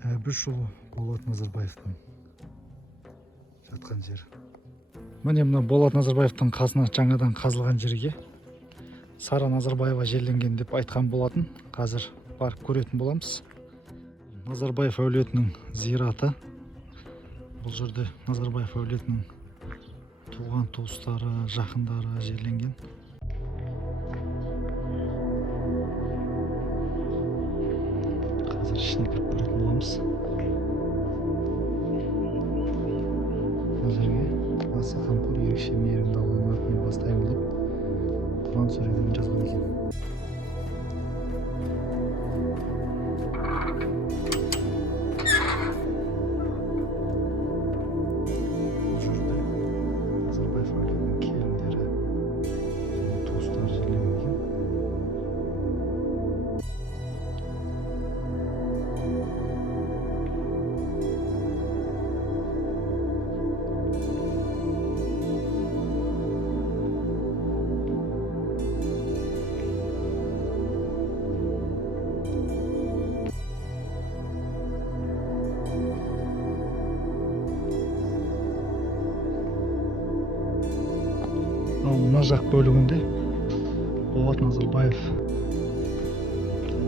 Әбішұлы Болат Назарбаевтың жатқан жері. Міне мына Болат Назарбаевтың қасына жаңадан қазылған жерге Сара Назарбаева жерленген деп айтқан болатын. Қазір барып көретін боламыз. Назарбаев әулетінің зираты. Бұл жерде Назарбаев әулетінің туған туыстары, жақындары жерленген. Қазір ішіне кіріп көретін боламыз. Бұл жерге аса қамқор, ерекше мейірімді Алланың атымен бастаймын деп Құран сүрелерін жазған екен. Мына жақ бөлігінде Болат Назарбаев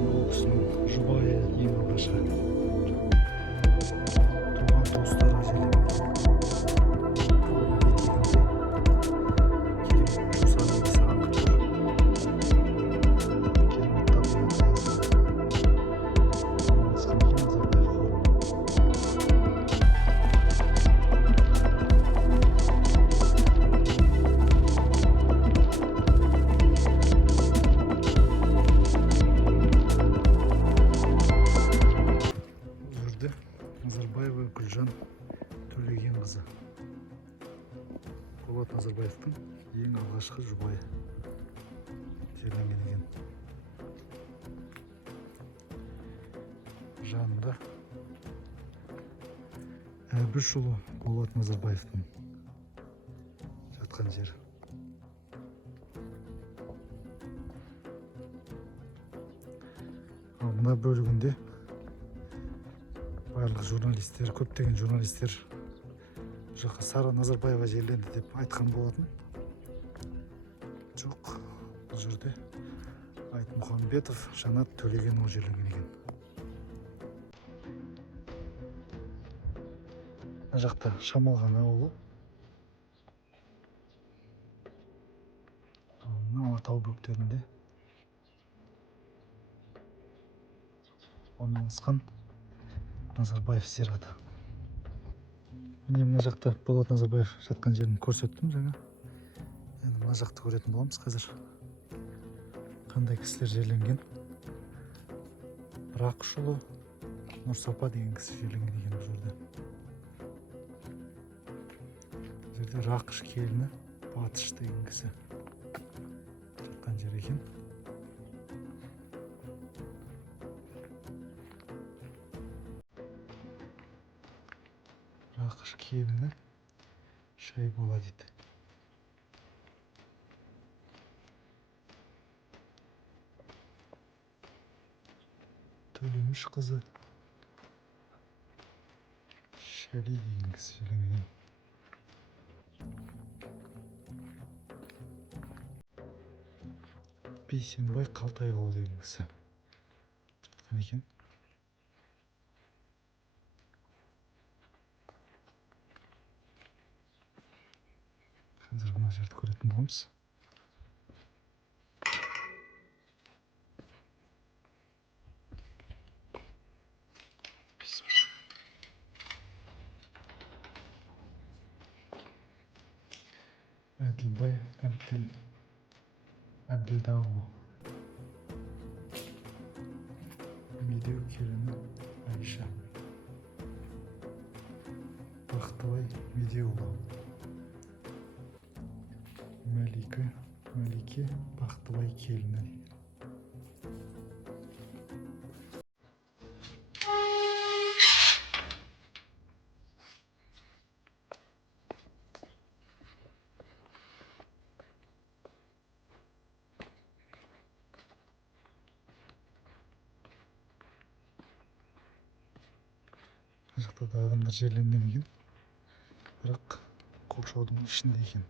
ол кісінің жұбайы ең алғашқы туған туыстары жерленген. Назарбаева Гүлжан Төлеген қызы. Болат Назарбаевтың ең алғашқы жұбайы жерленген екен. Жанында Әбішұлы Болат Назарбаевтың жатқан жері. Ал мына бөлігінде барлық журналистер, көптеген журналистер жаққа Сара Назарбаева жерленді деп айтқан болатын. Жоқ, бұл жерде Айтмұхамбетов Жанат Төлегенұлы жерленген екен. Мына жақта Шамалған ауылы. Мына Алатау бөктерінде орналасқан Назарбаев зираты. Міне мына жақта Болат Назарбаев жатқан жерін көрсеттім жаңа. Енді мына жақты көретін боламыз қазір. Қандай кісілер жерленген. Рақышұлы Нұрсапа деген кісі жерленген екен бұл жерде. Бұл жерде Рақыш келіні Батыш деген кісі жатқан жер екен. Рақыш келіні Шайбола дейді. Төлеміш қызы Шәли деген кісі жерленген. Бейсенбай Қалтайұлы деген кісі жатқан екен. Қазір мына жерді көретін боламыз. Әділбай Әбділдаұлы. Медеу келіні Айша. Бақтыбай Медеуұлы. Мәлике Бақтыбай келіні. Мына жақта да адамдар жерленген екен, бірақ қоршаудың ішінде екен.